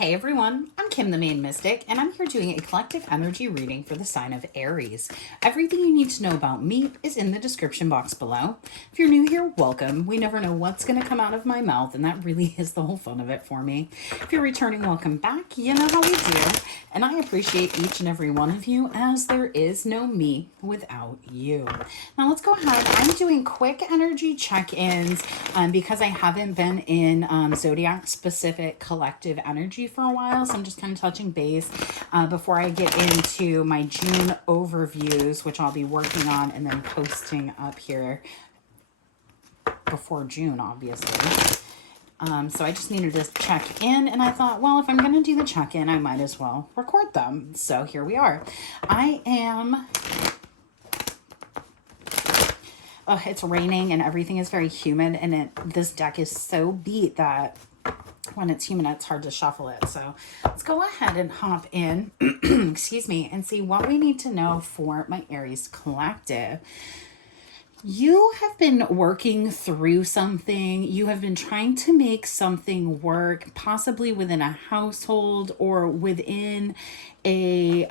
Hey everyone, I'm Kim the Maine Mystic, and I'm here doing a collective energy reading for the sign of Aries. Everything you need to know about me is in the description box below. If you're new here, welcome. We never know what's going to come out of my mouth, and that really is the whole fun of it for me. If you're returning, welcome back. You know how we do, and I appreciate each and every one of you, as there is no me without you. Now let's go ahead. I'm doing quick energy check-ins because I haven't been in zodiac specific collective energy for a while, so I'm just kind of touching base before I get into my June overviews, which I'll be working on and then posting up here before June, obviously. So I just needed to check in, and I thought, well, if I'm going to do the check-in, I might as well record them. So here we are. It's raining and everything is very humid, and this deck is so beat that when it's humid, it's hard to shuffle it. So let's go ahead and hop in, excuse me, and see what we need to know for my Aries collective. You have been working through something. You have been trying to make something work, possibly within a household or within a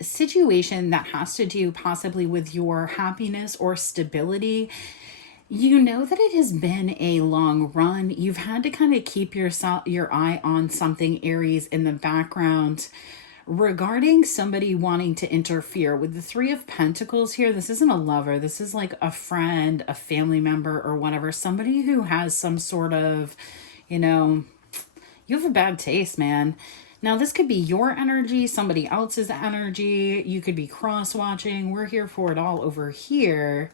situation that has to do possibly with your happiness or stability. You know that it has been a long run. You've had to kind of keep your eye on something, Aries, in the background regarding somebody wanting to interfere. With the Three of Pentacles here, this isn't a lover. This is like a friend, a family member, or whatever. Somebody who has some sort of, you have a bad taste, man. Now, this could be your energy, somebody else's energy. You could be cross-watching. We're here for it all over here.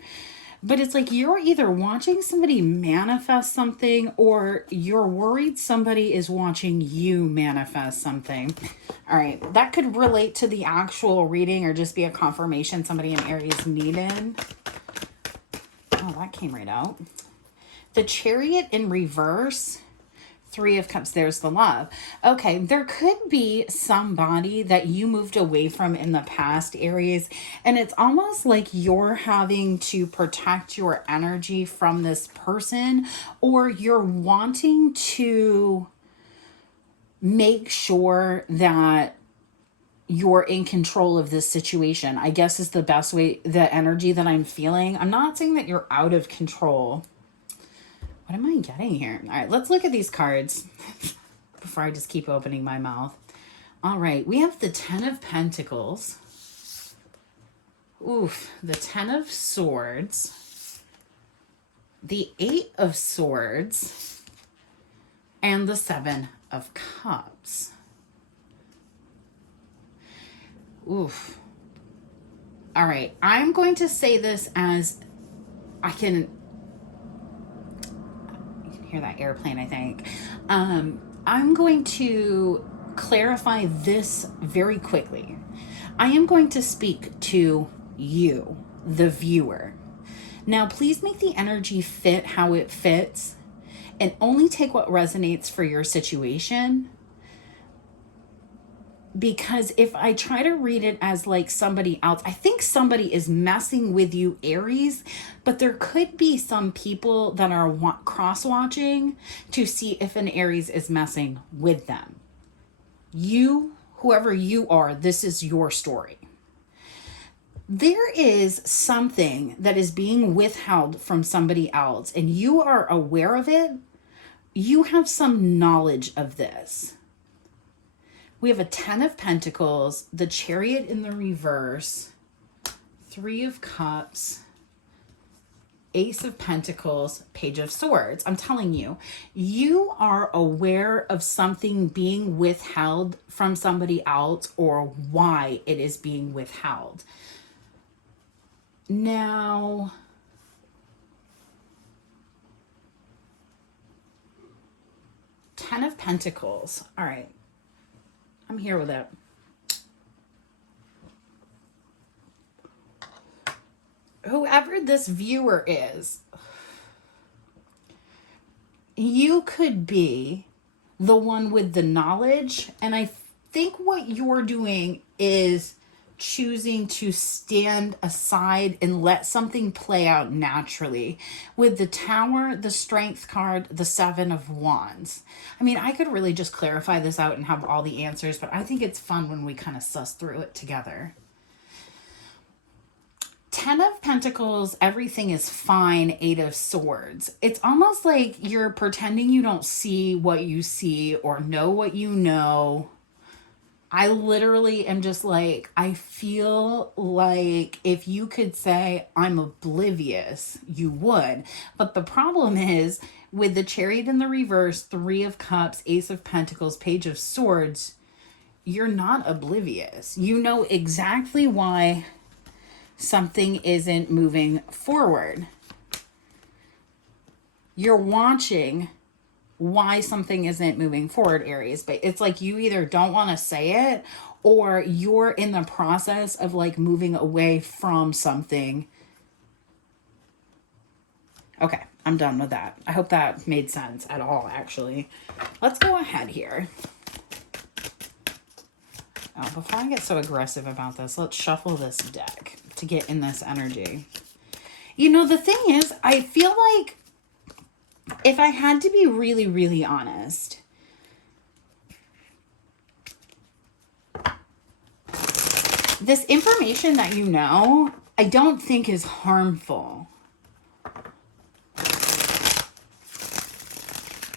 But it's like you're either watching somebody manifest something, or you're worried somebody is watching you manifest something. All right, that could relate to the actual reading or just be a confirmation somebody in Aries needed. Oh, that came right out. The Chariot in reverse. Three of Cups, there's the love. Okay, there could be somebody that you moved away from in the past, Aries, and it's almost like you're having to protect your energy from this person, or you're wanting to make sure that you're in control of this situation, I guess is the best way, the energy that I'm feeling. I'm not saying that you're out of control. What am I getting here? All right, let's look at these cards before I just keep opening my mouth. All right, we have the Ten of Pentacles. Oof, the Ten of Swords. The Eight of Swords. And the Seven of Cups. Oof. All right, I'm going to say this as I can hear that airplane, I think. I'm going to clarify this very quickly. I am going to speak to you, the viewer. Now, please make the energy fit how it fits and only take what resonates for your situation. Because if I try to read it as like somebody else, I think somebody is messing with you, Aries, but there could be some people that are cross-watching to see if an Aries is messing with them. You, whoever you are, this is your story. There is something that is being withheld from somebody else, and you are aware of it. You have some knowledge of this. We have a Ten of Pentacles, the Chariot in the reverse, Three of Cups, Ace of Pentacles, Page of Swords. I'm telling you, you are aware of something being withheld from somebody else, or why it is being withheld. Now, Ten of Pentacles. All right. I'm here with it. Whoever this viewer is, you could be the one with the knowledge. And I think what you're doing is choosing to stand aside and let something play out naturally. With the Tower, the Strength card, the Seven of Wands. I mean, I could really just clarify this out and have all the answers, but I think it's fun when we kind of suss through it together. Ten of Pentacles, everything is fine. Eight of Swords. It's almost like you're pretending you don't see what you see or know what you know. I literally am just like, I feel like if you could say I'm oblivious, you would. But the problem is with the Chariot in the reverse, Three of Cups, Ace of Pentacles, Page of Swords, you're not oblivious. You know exactly why something isn't moving forward. You're watching why something isn't moving forward, Aries, but it's like you either don't want to say it or you're in the process of like moving away from something. Okay, I'm done with that. I hope that made sense at all, actually. Let's go ahead here. Oh, before I get so aggressive about this, let's shuffle this deck to get in this energy. You know, the thing is, I feel like if I had to be really, really honest, this information that you know, I don't think is harmful.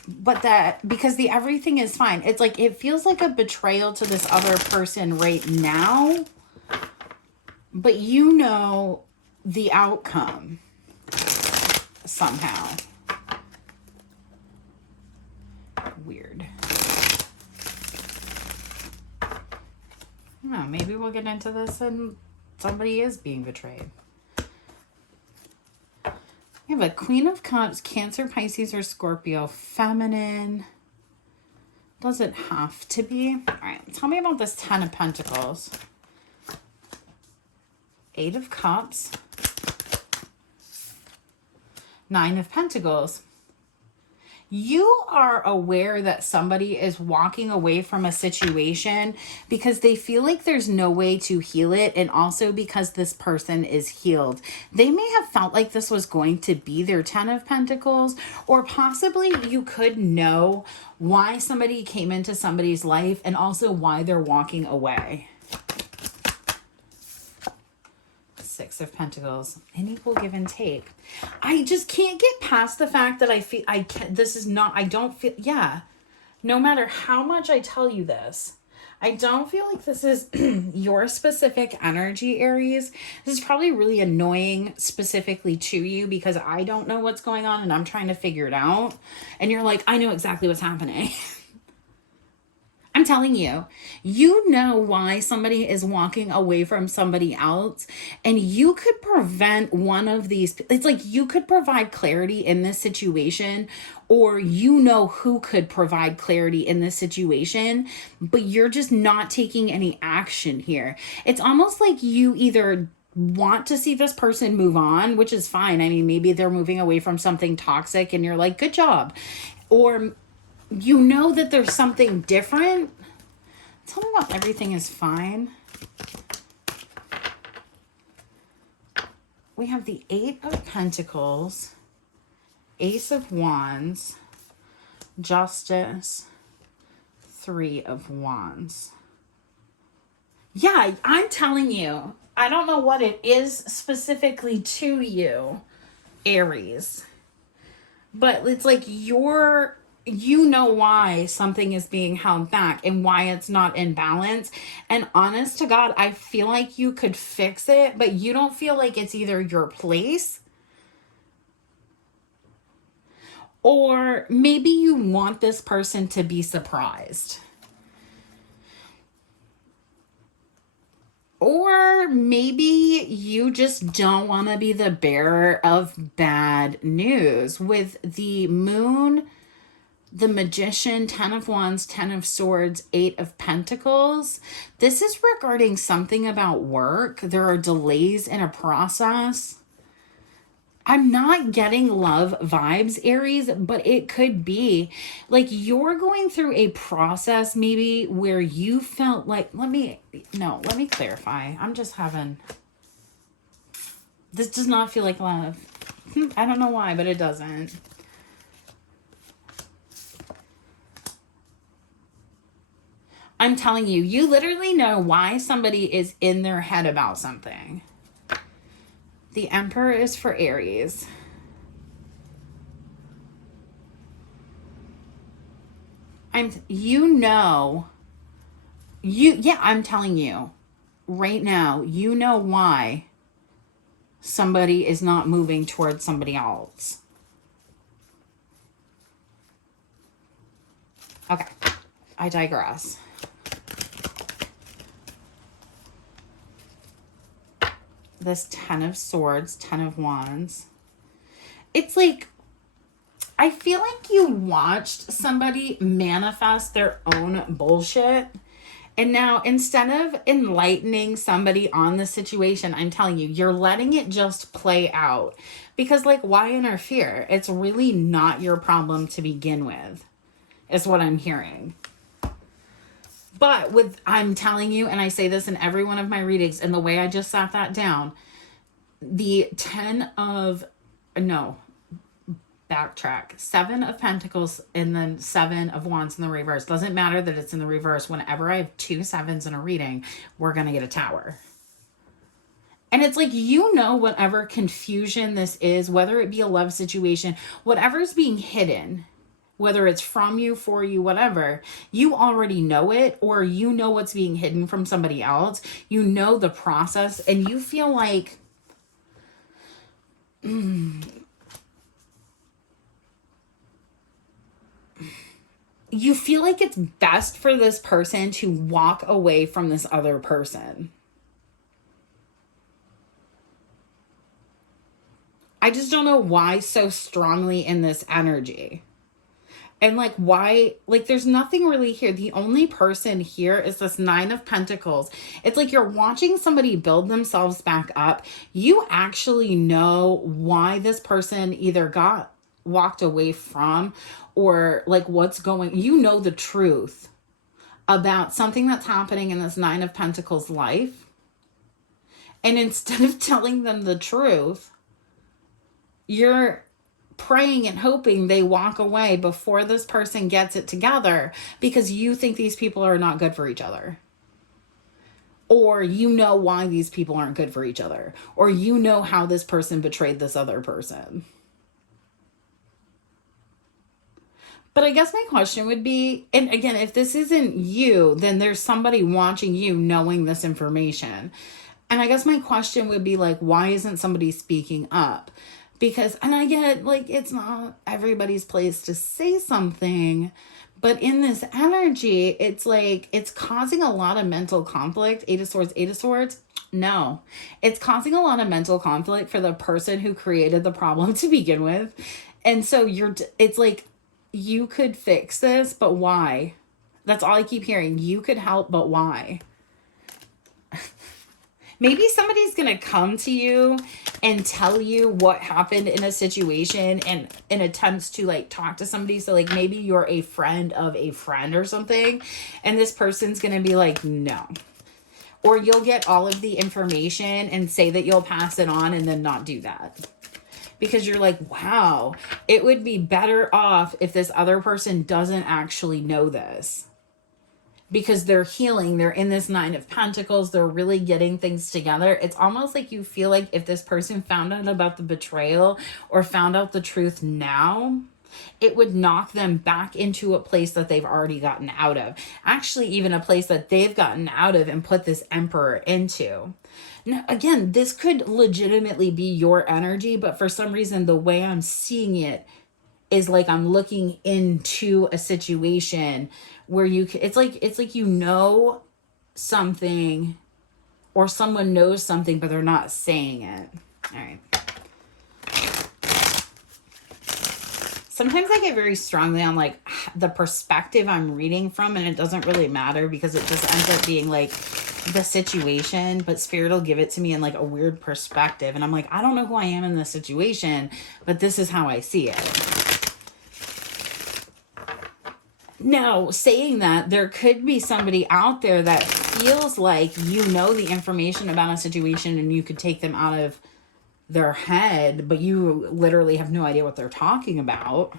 But that, because the everything is fine. It's like, it feels like a betrayal to this other person right now. But you know the outcome somehow. Weird. Oh, maybe we'll get into this and somebody is being betrayed. We have a Queen of Cups, Cancer, Pisces, or Scorpio, feminine. Doesn't have to be. All right, tell me about this Ten of Pentacles. Eight of Cups. Nine of Pentacles. You are aware that somebody is walking away from a situation because they feel like there's no way to heal it, and also because this person is healed. They may have felt like this was going to be their Ten of Pentacles, or possibly you could know why somebody came into somebody's life and also why they're walking away. Six of Pentacles, an equal give and take. I just can't get past the fact that I feel I don't feel, yeah, no matter how much I tell you this, I don't feel like this is your specific energy, Aries. This is probably really annoying specifically to you because I don't know what's going on and I'm trying to figure it out. And you're like, I know exactly what's happening. I'm telling you, you know why somebody is walking away from somebody else, and you could prevent one of these. It's like you could provide clarity in this situation, or you know who could provide clarity in this situation, but you're just not taking any action here. It's almost like you either want to see this person move on, which is fine. I mean, maybe they're moving away from something toxic and you're like, good job. Or you know that there's something different. Tell me about everything is fine. We have the Eight of Pentacles, Ace of Wands, Justice, Three of Wands. Yeah, I'm telling you, I don't know what it is specifically to you, Aries, but it's like you know why something is being held back and why it's not in balance. And honest to God, I feel like you could fix it, but you don't feel like it's either your place, or maybe you want this person to be surprised. Or maybe you just don't want to be the bearer of bad news. With the Moon, the Magician, Ten of Wands, Ten of Swords, Eight of Pentacles. This is regarding something about work. There are delays in a process. I'm not getting love vibes, Aries, but it could be like you're going through a process maybe where you felt like, let me clarify. I'm just having, this does not feel like love. I don't know why, but it doesn't. I'm telling you, you literally know why somebody is in their head about something. The Emperor is for Aries. I'm telling you right now, you know why somebody is not moving towards somebody else. Okay, I digress. This 10 of Swords, 10 of Wands. It's like, I feel like you watched somebody manifest their own bullshit. And now instead of enlightening somebody on the situation, I'm telling you, you're letting it just play out. Because like, why interfere? It's really not your problem to begin with, is what I'm hearing. But I'm telling you, and I say this in every one of my readings, and the way I just sat that down, the 7 of Pentacles and then 7 of Wands in the reverse. Doesn't matter that it's in the reverse. Whenever I have 2 sevens in a reading, we're going to get a Tower. And it's like, whatever confusion this is, whether it be a love situation, whatever's being hidden, whether it's from you, for you, whatever, you already know it, or you know what's being hidden from somebody else. You know the process, and you feel like, you feel like it's best for this person to walk away from this other person. I just don't know why so strongly in this energy. And like, why, like, there's nothing really here. The only person here is this 9 of Pentacles. It's like you're watching somebody build themselves back up. You actually know why this person either walked away from, or like what's going, the truth about something that's happening in this 9 of Pentacles life. And instead of telling them the truth, you're praying and hoping they walk away before this person gets it together, because you think these people are not good for each other. Or why these people aren't good for each other. Or how this person betrayed this other person. But I guess my question would be, and again, if this isn't you, then there's somebody watching you knowing this information. And I guess my question would be like, why isn't somebody speaking up? Because, and I get like, it's not everybody's place to say something, but in this energy, it's like, it's causing a lot of mental conflict. 8 of Swords. No, it's causing a lot of mental conflict for the person who created the problem to begin with. And so it's like, you could fix this, but why? That's all I keep hearing. You could help, but why? Maybe somebody's going to come to you and tell you what happened in a situation, and in attempts to like talk to somebody. So like maybe you're a friend of a friend or something, and this person's going to be like, no. Or you'll get all of the information and say that you'll pass it on and then not do that. Because you're like, wow, it would be better off if this other person doesn't actually know this. Because they're healing, they're in this 9 of Pentacles, they're really getting things together. It's almost like you feel like if this person found out about the betrayal or found out the truth now, it would knock them back into a place that they've already gotten out of. Actually, even a place that they've gotten out of and put this Emperor into. Now, again, this could legitimately be your energy, but for some reason, the way I'm seeing it is like I'm looking into a situation where it's like something, or someone knows something, but they're not saying it. All right. Sometimes I get very strongly on like the perspective I'm reading from, and it doesn't really matter because it just ends up being like the situation, but Spirit will give it to me in like a weird perspective. And I'm like, I don't know who I am in this situation, but this is how I see it. Now, saying that, there could be somebody out there that feels like you know the information about a situation and you could take them out of their head, but you literally have no idea what they're talking about.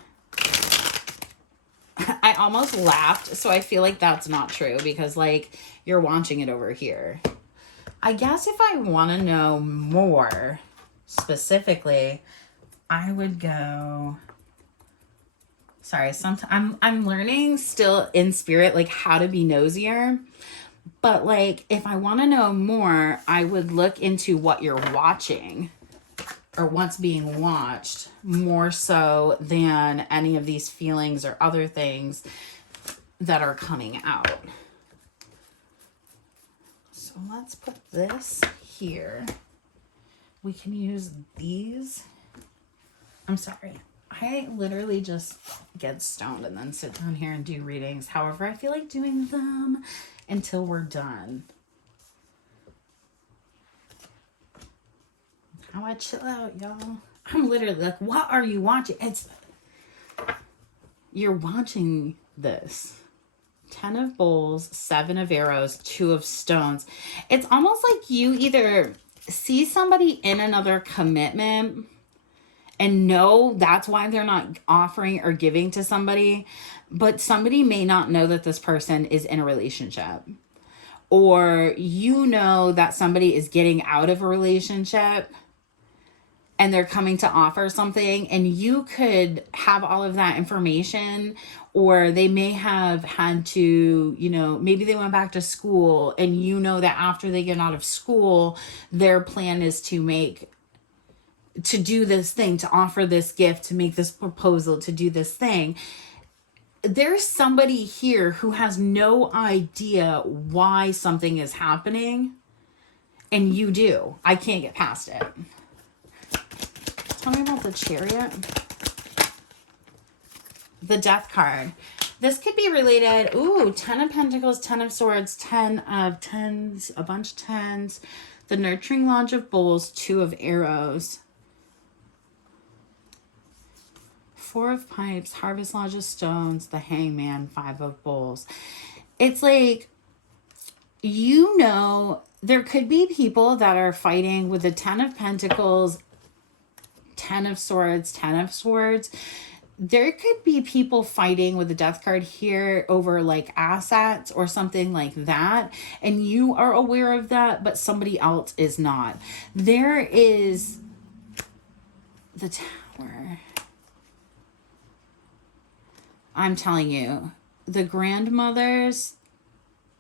I almost laughed, so I feel like that's not true because, like, you're watching it over here. I guess if I want to know more specifically, I would go... Sorry, sometimes I'm learning still in spirit, like, how to be nosier. But, like, if I want to know more, I would look into what you're watching or what's being watched more so than any of these feelings or other things that are coming out. So let's put this here. We can use these. I'm sorry. I literally just get stoned and then sit down here and do readings. However, I feel like doing them until we're done. I want to chill out, y'all. I'm literally like, what are you watching? You're watching this. 10 of bowls, 7 of arrows, 2 of stones. It's almost like you either see somebody in another commitment and know that's why they're not offering or giving to somebody, but somebody may not know that this person is in a relationship. Or you know that somebody is getting out of a relationship and they're coming to offer something, and you could have all of that information, or they may have had to, you know, maybe they went back to school and you know that after they get out of school, their plan is to do this thing, to offer this gift, to make this proposal, to do this thing. There's somebody here who has no idea why something is happening, and you do. I can't get past it. Tell me about the Chariot. The Death card. This could be related. Ooh, 10 of Pentacles, 10 of Swords, 10 of Tens, a bunch of Tens. The Nurturing Lodge of Bowls, 2 of Arrows. 4 of Pipes, Harvest Lodge of Stones, the Hangman, 5 of Bowls. It's like, you know, there could be people that are fighting with the 10 of Pentacles, 10 of Swords, 10 of Swords. There could be people fighting with the Death card here over like assets or something like that. And you are aware of that, but somebody else is not. There is the Tower. I'm telling you, the grandmothers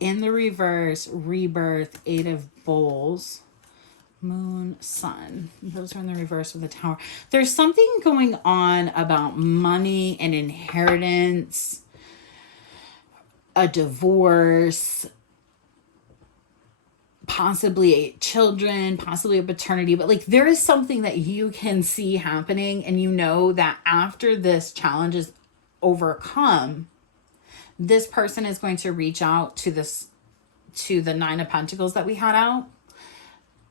in the reverse, rebirth, 8 of Bowls. Moon, Sun. Those are in the reverse of the Tower. There's something going on about money and inheritance, a divorce, possibly children, possibly a paternity, but like there is something that you can see happening, and you know that after this challenge is overcome, this person is going to reach out to the 9 of Pentacles that we had out.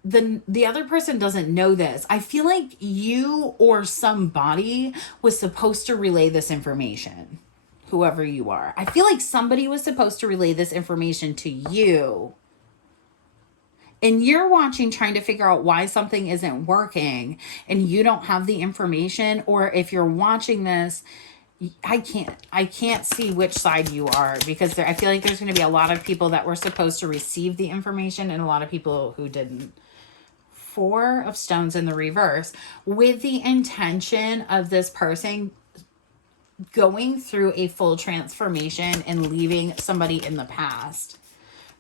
The other person doesn't know this. I feel like you or somebody was supposed to relay this information, whoever you are. I feel like somebody was supposed to relay this information to you. And you're watching, trying to figure out why something isn't working, and you don't have the information. Or if you're watching this, I can't see which side you are, because I feel like there's going to be a lot of people that were supposed to receive the information and a lot of people who didn't. 4 of Stones in the reverse, with the intention of this person going through a full transformation and leaving somebody in the past.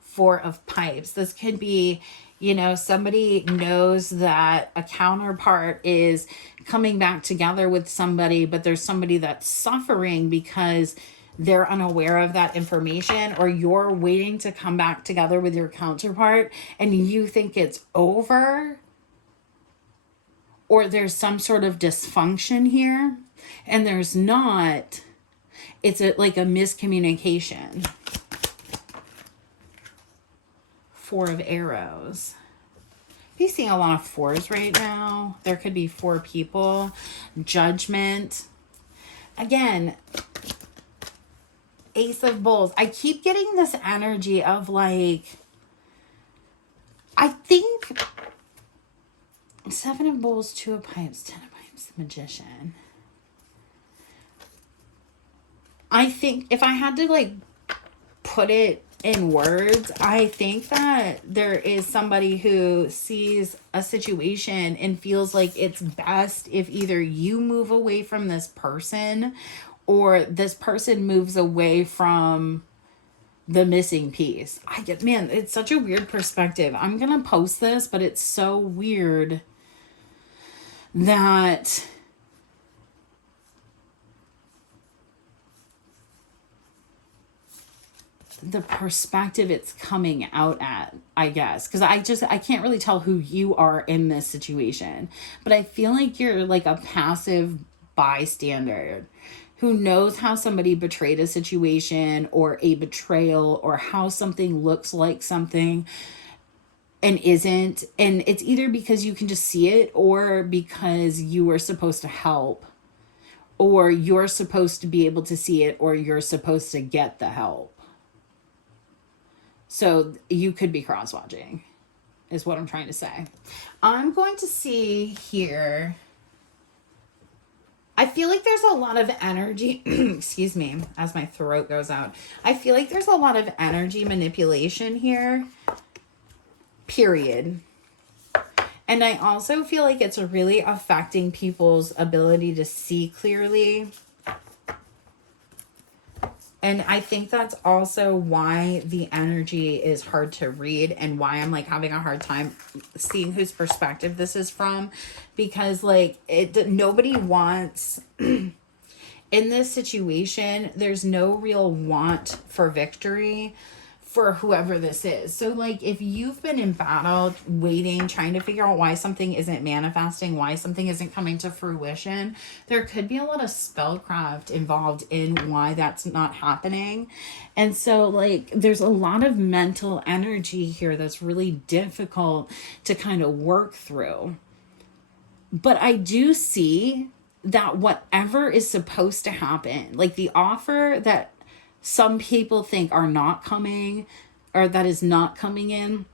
4 of Pipes. This could be, you know, somebody knows that a counterpart is coming back together with somebody, but there's somebody that's suffering because they're unaware of that information, or you're waiting to come back together with your counterpart and you think it's over, or there's some sort of dysfunction here, and there's not. It's like a miscommunication. Four of Arrows. Be seeing a lot of fours right now. There could be four people. Judgment. Again, Ace of Bowls. I keep getting this energy of like, I think Seven of Bowls, Two of Pipes, Ten of Pipes, the Magician. I think if I had to like put it in words, I think that there is somebody who sees a situation and feels like it's best if either you move away from this person or this person moves away from the missing piece. Man, it's such a weird perspective. I'm gonna post this, but it's so weird that the perspective it's coming out at, I guess, because I can't really tell who you are in this situation, but I feel like you're like a passive bystander who knows how somebody betrayed a situation or a betrayal or how something looks like something and isn't, and it's either because you can just see it or because you were supposed to help, or you're supposed to be able to see it, or you're supposed to get the help. So you could be cross-watching, is what I'm trying to say. I'm going to see here. I feel like there's a lot of energy, excuse me, as my throat goes out. I feel like there's a lot of energy manipulation here, period. And I also feel like it's really affecting people's ability to see clearly. And I think that's also why the energy is hard to read and why I'm like having a hard time seeing whose perspective this is from, because like nobody wants in this situation, there's no real want for victory for whoever this is. So like if you've been in battle waiting, trying to figure out why something isn't manifesting, why something isn't coming to fruition, there could be a lot of spellcraft involved in why that's not happening. And so like there's a lot of mental energy here that's really difficult to kind of work through. But I do see that whatever is supposed to happen, like the offer that some people think are not coming, or that is not coming in,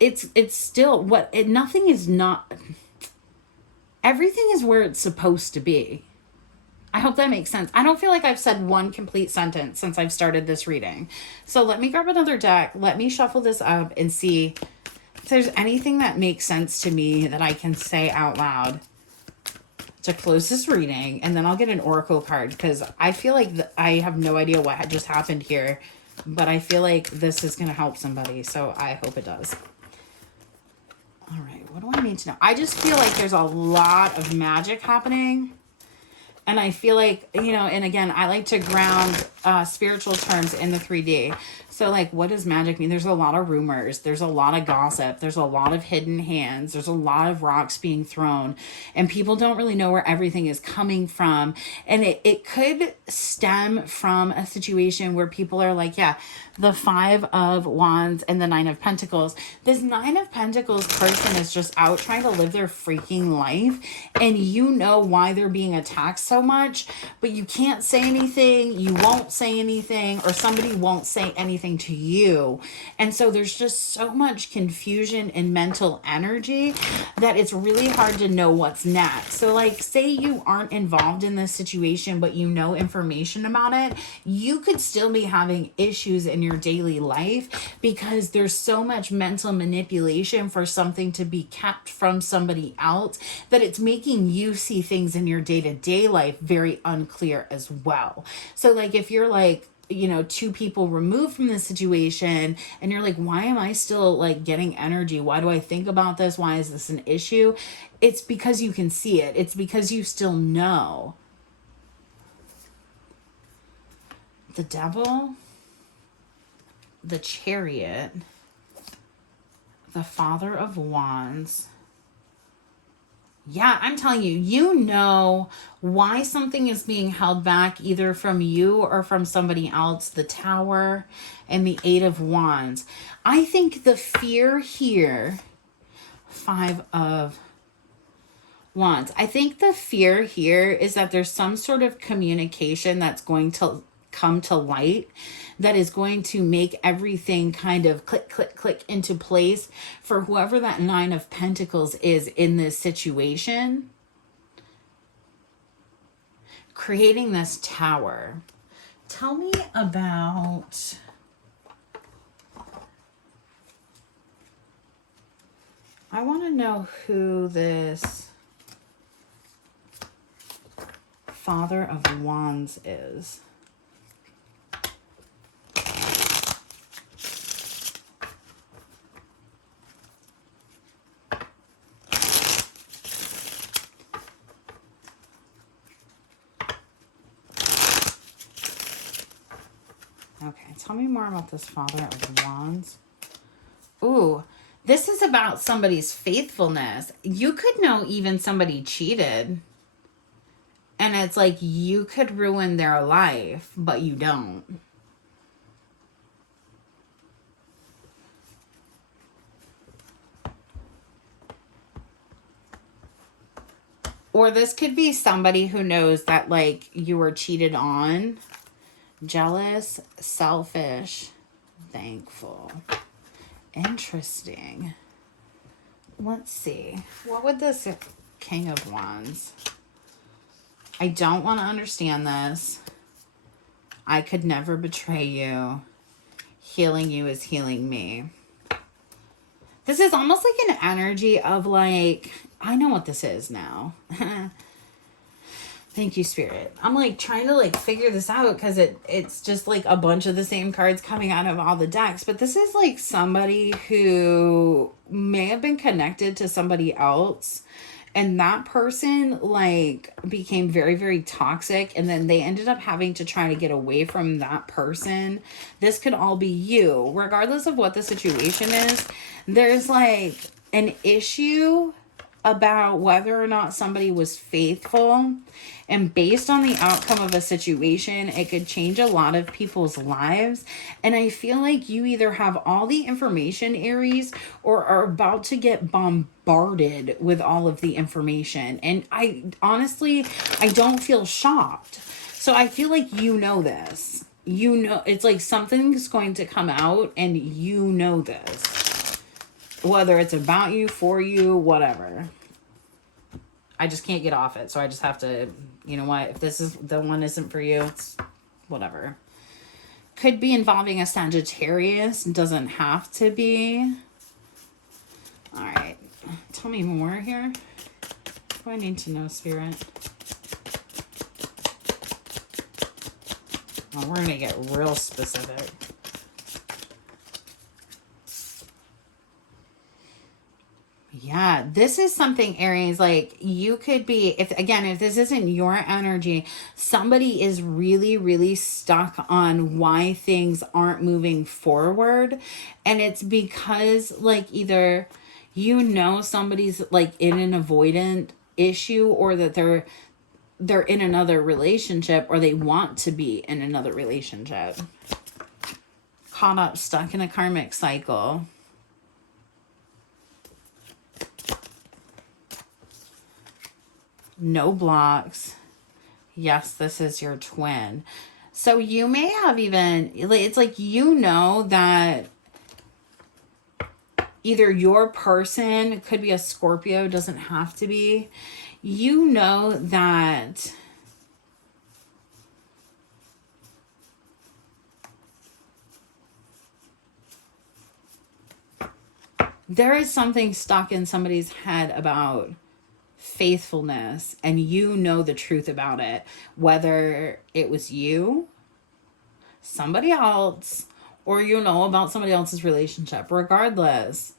it's still nothing is not, everything is where it's supposed to be. I hope that makes sense. I don't feel like I've said one complete sentence since I've started this reading. So let me grab another deck. Let me shuffle this up and see if there's anything that makes sense to me that I can say out loud to close this reading, and then I'll get an oracle card, because I feel like I have no idea what had just happened here, but I feel like this is going to help somebody, so I hope it does. All right, what do I need to know? I just feel like there's a lot of magic happening, and I feel like, you know, and again, I like to ground spiritual terms in the 3D. So like, what does magic mean? There's a lot of rumors. There's a lot of gossip. There's a lot of hidden hands. There's a lot of rocks being thrown, and people don't really know where everything is coming from. And it could stem from a situation where people are like, yeah, the Five of Wands and the Nine of Pentacles. This Nine of Pentacles person is just out trying to live their freaking life. And you know why they're being attacked so much, but you can't say anything. You won't say anything, or somebody won't say anything to you. And so there's just so much confusion and mental energy that it's really hard to know what's next. So like, say you aren't involved in this situation, but you know information about it, you could still be having issues in your daily life because there's so much mental manipulation for something to be kept from somebody else that it's making you see things in your day-to-day life very unclear as well. So like, if you're like, you know, two people removed from this situation and you're like, why am I still like getting energy? Why do I think about this? Why is this an issue? It's because you can see it. It's because you still know. The Devil, the Chariot, the Father of Wands, Yeah, I'm telling you, you know why something is being held back either from you or from somebody else. The Tower and the Eight of Wands. I think the fear here, Five of Wands. I think the fear here is that there's some sort of communication that's going to come to light that is going to make everything kind of click, click, click into place for whoever that Nine of Pentacles is in this situation. Creating this Tower. Tell me about... I want to know who this Father of Wands is. Okay, tell me more about this Father of Wands. Ooh, this is about somebody's faithfulness. You could know even somebody cheated. And it's like you could ruin their life, but you don't. Or this could be somebody who knows that like you were cheated on. Jealous, selfish, thankful. Interesting. Let's see. What would this King of Wands? I don't want to understand this. I could never betray you. Healing you is healing me. This is almost like an energy of like, I know what this is now. Thank you, Spirit. I'm like trying to like figure this out because it's just like a bunch of the same cards coming out of all the decks. But this is like somebody who may have been connected to somebody else. And that person like became very, very toxic. And then they ended up having to try to get away from that person. This could all be you. Regardless of what the situation is, there's like an issue about whether or not somebody was faithful, and based on the outcome of a situation, it could change a lot of people's lives. And I feel like you either have all the information, Aries, or are about to get bombarded with all of the information. And I honestly, I don't feel shocked. So I feel like you know this. You know, it's like something's going to come out and you know this. Whether it's about you, for you, whatever. I just can't get off it. So I just have to, you know what? If this is the one isn't for you, it's whatever. Could be involving a Sagittarius. Doesn't have to be. All right. Tell me more here. What do I need to know, Spirit? Well, we're going to get real specific. Yeah, this is something, Aries, like you could be, if this isn't your energy, somebody is really, really stuck on why things aren't moving forward. And it's because like either, you know, somebody's like in an avoidant issue, or that they're in another relationship, or they want to be in another relationship. Caught up, stuck in a karmic cycle. No blocks. Yes, this is your twin. So you may have even, it's like, you know, that either your person could be a Scorpio, doesn't have to be. You know that there is something stuck in somebody's head about faithfulness, and you know the truth about it, whether it was you, somebody else, or you know about somebody else's relationship. Regardless,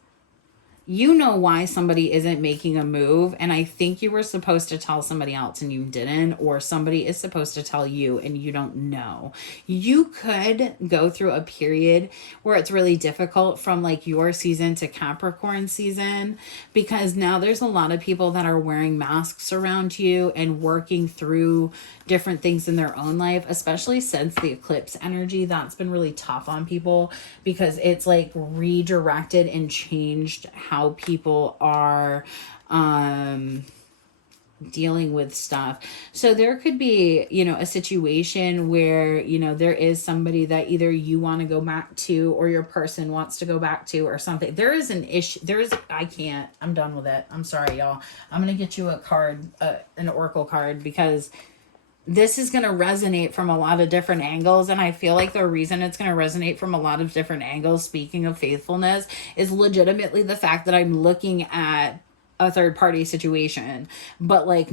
You know why somebody isn't making a move, and I think you were supposed to tell somebody else and you didn't, or somebody is supposed to tell you and you don't know. You could go through a period where it's really difficult from like your season to Capricorn season, because now there's a lot of people that are wearing masks around you and working through different things in their own life, especially since the eclipse energy. That's been really tough on people because it's like redirected and changed how people are dealing with stuff. So there could be, you know, a situation where, you know, there is somebody that either you want to go back to or your person wants to go back to or something. There is an issue. I'm done with it. I'm sorry, y'all. I'm going to get you a card, an oracle card, because this is going to resonate from a lot of different angles. And I feel like the reason it's going to resonate from a lot of different angles, speaking of faithfulness, is legitimately the fact that I'm looking at a third party situation, but like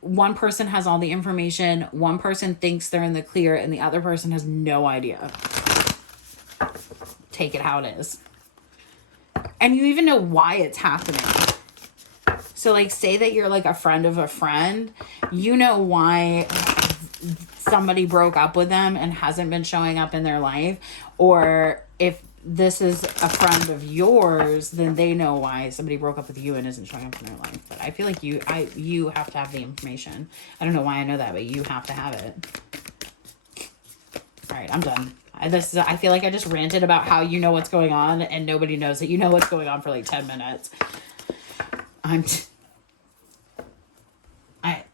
one person has all the information, one person thinks they're in the clear, and the other person has no idea. Take it how it is. And you even know why it's happening. So like, say that you're like a friend of a friend, you know why somebody broke up with them and hasn't been showing up in their life. Or if this is a friend of yours, then they know why somebody broke up with you and isn't showing up in their life. But I feel like you have to have the information. I don't know why I know that, but you have to have it. All right, I'm done. I feel like I just ranted about how you know what's going on and nobody knows that you know what's going on for like 10 minutes.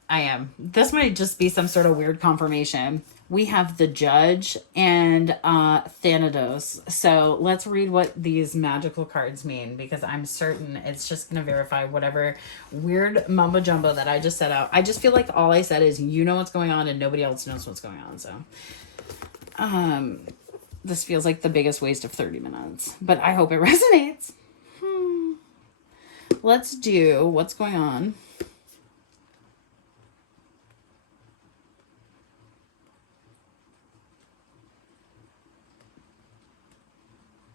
I am. This might just be some sort of weird confirmation. We have the Judge and Thanatos. So let's read what these magical cards mean, because I'm certain it's just going to verify whatever weird mumbo jumbo that I just set out. I just feel like all I said is you know what's going on and nobody else knows what's going on. So this feels like the biggest waste of 30 minutes, but I hope it resonates. Let's do what's going on.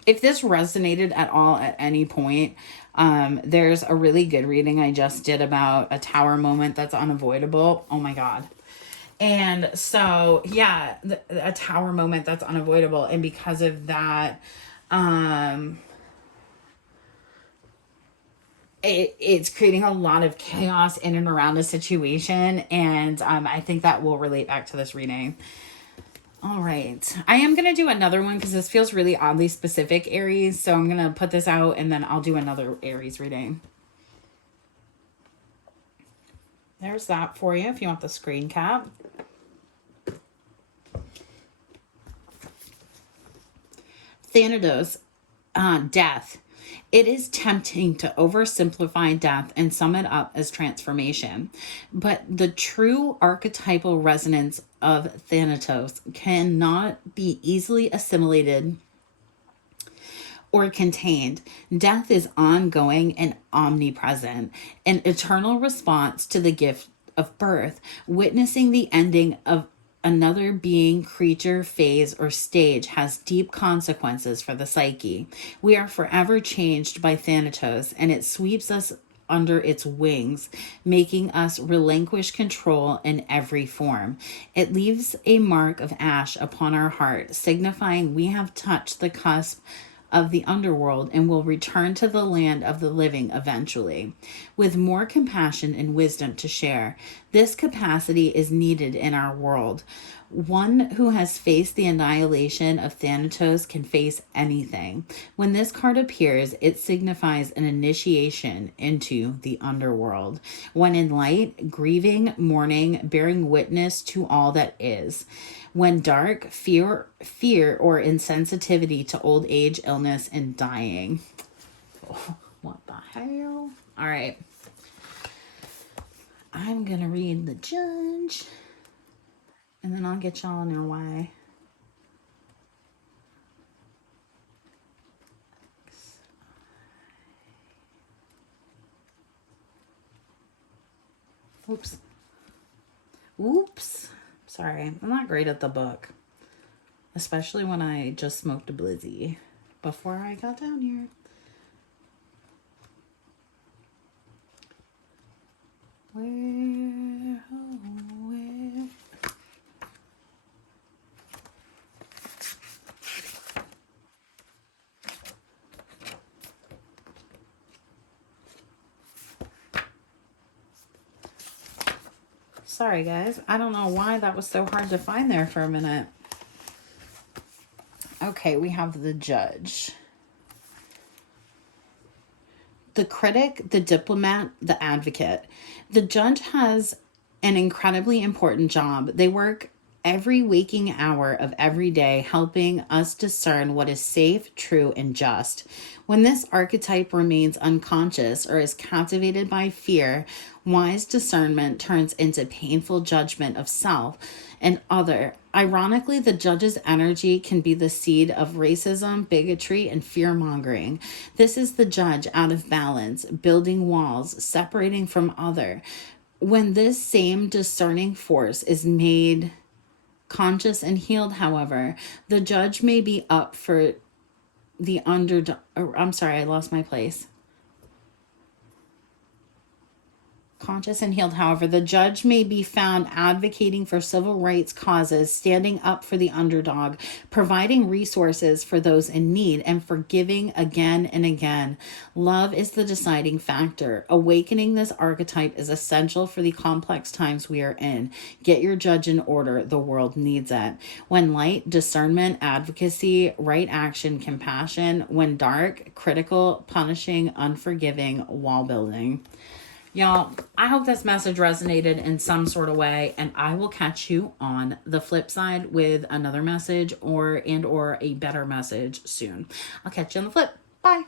If this resonated at all at any point, there's a really good reading I just did about a tower moment that's unavoidable. Oh my God. And so, yeah, a tower moment that's unavoidable. And because of that, it's creating a lot of chaos in and around a situation. And I think that will relate back to this reading. All right. I am going to do another one because this feels really oddly specific, Aries. So I'm going to put this out and then I'll do another Aries reading. There's that for you if you want the screen cap. Thanatos, death. It is tempting to oversimplify death and sum it up as transformation, but the true archetypal resonance of Thanatos cannot be easily assimilated or contained. Death is ongoing and omnipresent, an eternal response to the gift of birth, witnessing the ending of another being, creature, phase, or stage has deep consequences for the psyche. We are forever changed by Thanatos, and it sweeps us under its wings, making us relinquish control in every form. It leaves a mark of ash upon our heart, signifying we have touched the cusp of the underworld and will return to the land of the living eventually, with more compassion and wisdom to share. This capacity is needed in our world. One who has faced the annihilation of Thanatos can face anything. When this card appears, it signifies an initiation into the underworld. When in light, grieving, mourning, bearing witness to all that is. When dark, fear or insensitivity to old age, illness, and dying. Oh, what the hell? All right. I'm going to read the Judge, and then I'll get y'all on your way. Oops. Sorry, I'm not great at the book. Especially when I just smoked a blizzy before I got down here. Where, oh, where? Sorry, guys. I don't know why that was so hard to find there for a minute. Okay, we have the Judge. The critic, the diplomat, the advocate. The Judge has an incredibly important job. They work every waking hour of every day, helping us discern what is safe, true, and just. When this archetype remains unconscious or is captivated by fear, wise discernment turns into painful judgment of self and other. Ironically, the Judge's energy can be the seed of racism, bigotry, and fear mongering. This is the Judge out of balance, building walls, separating from other. When this same discerning force is made conscious and healed, however, the Judge may be up for the underdog. I'm sorry, I lost my place. Conscious and healed, however, the Judge may be found advocating for civil rights causes, standing up for the underdog, providing resources for those in need, and forgiving again and again. Love is the deciding factor. Awakening this archetype is essential for the complex times we are in. Get your Judge in order. The world needs it. When light, discernment, advocacy, right action, compassion. When dark, critical, punishing, unforgiving, wall building. Y'all, I hope this message resonated in some sort of way, and I will catch you on the flip side with another message or a better message soon. I'll catch you on the flip. Bye.